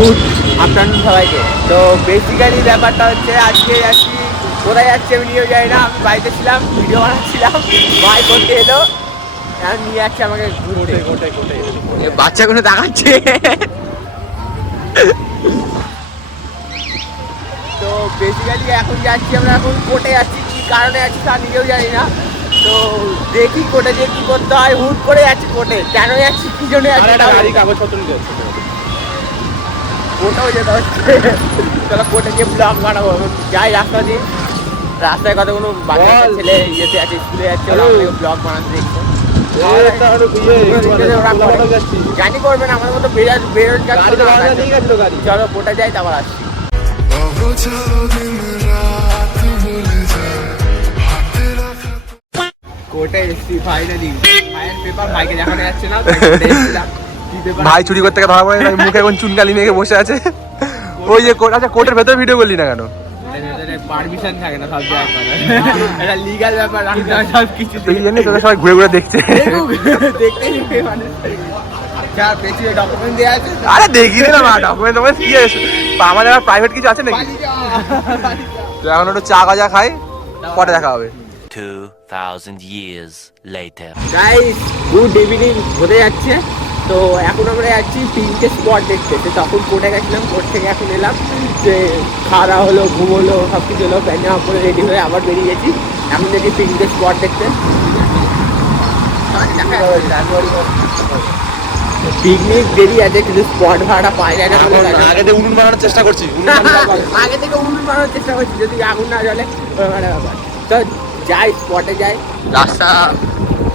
Good afternoon সবাইকে। তো basically ব্যাপারটা হচ্ছে আজকে যাচ্ছি, কোথায় যাচ্ছি আমি নিজেও জানি না। আমি বাড়িতে ছিলাম, ভিডিও বানাচ্ছিলাম, ভাই করতে এলো, এখন নিয়ে যাচ্ছে আমাকে ঘুরতে। বাচ্চাগুলো দেখাচ্ছে। তো বেসিক্যালি এখন যাচ্ছি আমরা, এখন কোর্টে যাচ্ছি, কী কারণে যাচ্ছি তা নিজেও জানি না। তো দেখি কোর্টে যে কী করতে হয়, হুট করে যাচ্ছি কোর্টে, কেন যাচ্ছি কী জন্য যাচ্ছি কাগজপত্র নিতে হচ্ছে, ওটাও যেতে হচ্ছে। চলো কোর্টে গিয়ে ব্লগ বানাবো, যাই রাস্তা দিয়ে, রাস্তায় কতগুলো বাচ্চা ছেলে ইয়েতে আছে, স্কুলে যাচ্ছে, ওরা ব্লগ বানাতে দেখছো। জানি করবে না আমার মতো বেরোজগার। চলো কোর্টে যাই, তারপর আসছি। কোর্টে এসছি ফাইনালি, ভাইয়ের পেপার ভাইকে দেখানো যাচ্ছে না। ভাই চুরি করতে ধরা পড়ে না, মুখে এখন চুনকালি মেখে বসে আছে। ওই যে কোর্ট, আচ্ছা কোর্টের ভেতরে ভিডিও করলি না কেন? পারমিশন থাকে না সব জায়গায়, এটা লিগ্যাল ব্যাপার, সব কিছু জানি তোরা সবাই ঘুরে ঘুরে দেখছে। ডকুমেন্ট দেওয়া আছে, আরে দেখি না মা, ডকুমেন্ট কি আছে? আমাদের আর প্রাইভেট কিছু আছে নাকি? তো এখন একটু চা গাজা খাই, পরে দেখা হবে। 2000 years later. Guys good evening হতে যাচ্ছে। তো এখন আমরা যাচ্ছি পিঙ্কের স্পট দেখতে। তো তখন কোর্টে গেছিলাম, কোর্ট থেকে এখন এলাম, যে খাওয়া দাওয়া হলো, ঘুম হলো, সব কিছু হলো, প্যান্ট জামা পরে রেডি হয়ে আবার বেরিয়ে গেছি। এখন দেখি পিঙ্কের স্পট দেখতে। পিকনিক দেরি আছে, কিন্তু স্পট ভাড়া পাই যায় না। আগে থেকে উনুন বানানোর চেষ্টা করছি, আগে থেকে উনুন বানানোর চেষ্টা করছি, যদি আগুন না জ্বলে ব্যাপার। তো যাই, স্পটে যাই। রাস্তা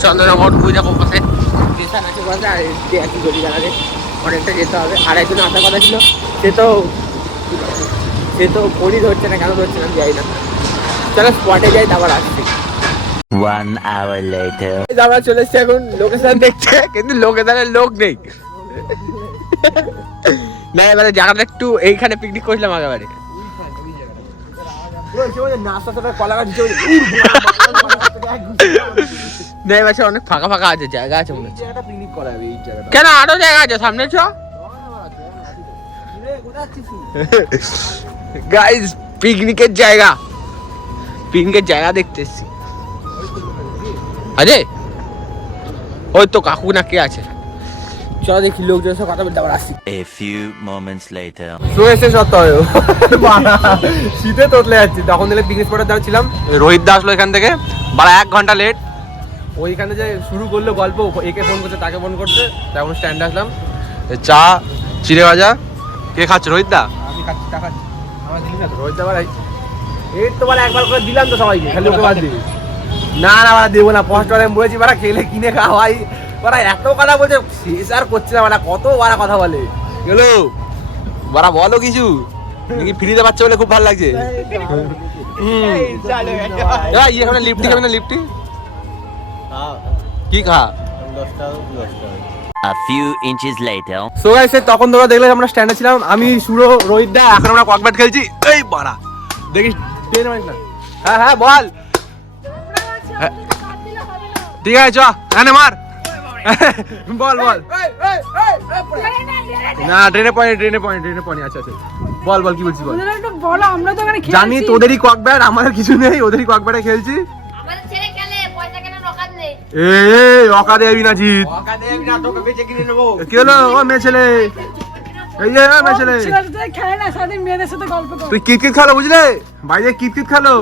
চন্দ্রনগর পূজা কোপাসে স্টেশন আছে বলতে, আর একই গলি গালারে অনেকটা যেতে হবে। আর একজন আসার কথা ছিল, সে তো ফোনই ধরছে না, কেন ধরছে না আমি যাই না। চলো স্পটে যাই, তারপর আসছি। 1 hour later. আমরা চলে এসছি এখন লোকেশন দেখতে, কিন্তু লোকেশনের লোক নেই। না এবারে জায়গাটা একটু, এইখানে পিকনিক করছিলাম আগেবারে। অনেক ফাঁকা ফাঁকা আছে, জায়গা আছে মনে হচ্ছে। কেন আরো জায়গা আছে সামনে, চ গাইস, পিকনিকের জায়গা দেখতে এসছি। আরে ওই তো কাকু না কে আছে, চলো দেখি লোকজনের সাথে কথা বলতে আবার আসছি। A few moments later. এসে শীতে তোতলে যাচ্ছি। তখন দিলে পিকনিক স্পটে দাঁড়িয়ে ছিলাম, রোহিত দা আসলো এখান থেকে, 1 ঘন্টা লেট। ওইখানে যে শুরু করলো গল্প, একে ফোন করছে, তাকে ফোন করছে, তখন স্ট্যান্ডে আসলাম। চা, চিড়ে ভাজা। কে খাচ্ছে? রোহিত দা। আমি খাচ্ছি, চা খাচ্ছি। আমার দিলি না তো? রোহিত দা ভাই এই তো একবার করে দিলাম তো সবাইকে, খালি ওকে বাদ দিবি না? দেবো না, কষ্ট করে বলেছি খেলে কিনে খাওয়াই। এত কথা বলছে, শেষ আর করছে না, কত কথা বলে গেলো। বলো কিছু, ফ্রিতে পাচ্ছে বলে খুব ভালো লাগছে। লিফটি খাবে না? লিফটি কি খা? A few inches later. So guys, তখন তোমরা দেখলে আমরা স্ট্যান্ডে ছিলাম, আমি সুরো, রোহিত দা। এখন আমরা ককব্যাট খেলছি। এই বাড়া দেখিস, টেন মারিস না। হ্যাঁ বল। ঠিক আছে, চ এখানে মার। বল না, ট্রেনে পয়েন্ট। আচ্ছা বল কি বলছিস? বল। জানি তোদেরই ককব্যাট, আমাদের কিছু নেই, ওদেরই ককব্যাটে খেলছি। অকাদে যাবি না জিৎ, কি হলো? ও মেয়ে ছেলে, তুই কিতকিত খেলো, বুঝলে? বাইরে কিতকিত খেলো।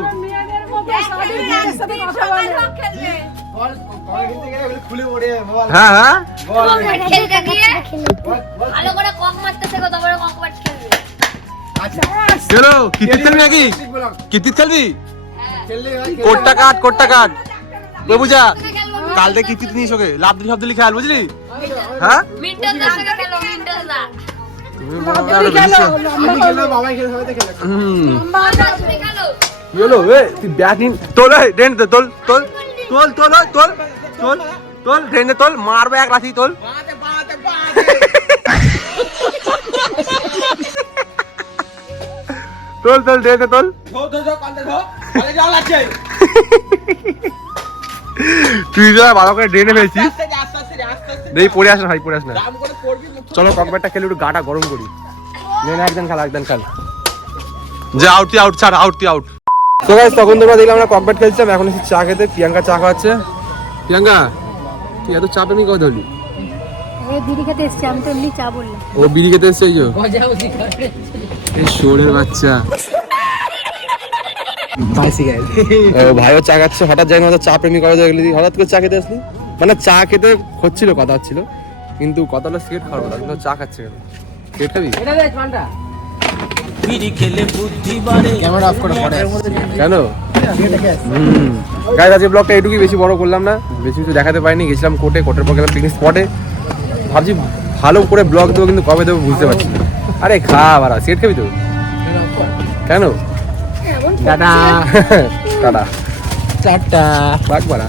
হ্যাঁ চলো, কিতকিত খেলবি নাকি? কিতকিত খেলবি? কোটটা কাট বুঝা, কাল থেকে কিতকিত নিস, ওকে লাভ দিলি সব দিলি খেয়াল, বুঝলি? হ্যাঁ তুই ব্যাট নিন, তোল ট্রেনে তোল, মারবে এক লাঠি, তোল। ট্রেনে তোল। তুই যা ভালো করে ড্রেনে ফেলছিস, পড়ে আস না ভাই, পড়ে আস না। চলো ককব্যাটটা খেলে একটু গাটা গরম করি। একদম খাল যে আউট ছাড় আউট তো গাইস তখন তোমরা দেখলাম আমরা ককব্যাট খেলছিলাম, এখন এসে চা খেতে। প্রিয়াঙ্কা চা খাওয়াচ্ছে। প্রিয়াঙ্কা তুই এত চা পেমি কথা হলি? বিড়ি খেতে এসছি, আমি তো এমনি চা বললাম। ও বিড়ি খেতে এসছে এই শোরের বাচ্চা। ভাইও চা খাচ্ছে, হঠাৎ জানি না চা প্রেমী করা গেলি, হঠাৎ করে চা খেতে আসলি? মানে চা খেতে হচ্ছিল, কথা হচ্ছিল, কিন্তু কথা হলো সিগারেট খাওয়ার কথা, কিন্তু চা খাচ্ছে কেন? সিগারেট খাবি? ক্যামেরা অফ করে পড়ে কেন? গাইস আজকে ব্লগটা এটুকুই, বেশি বড় করলাম না, বেশি কিছু দেখাতে পারিনি। গেছিলাম কোর্টের পর গেলাম পিকনিক স্পটে। ভাবছি ভালো করে ব্লগ দেবো, কিন্তু কবে দেবো বুঝতে পারছি না। আরে খা বাড়া, সিগারেট খাবি তো? কেন? টাটা টাটা টাটা বাঘ বাড়া।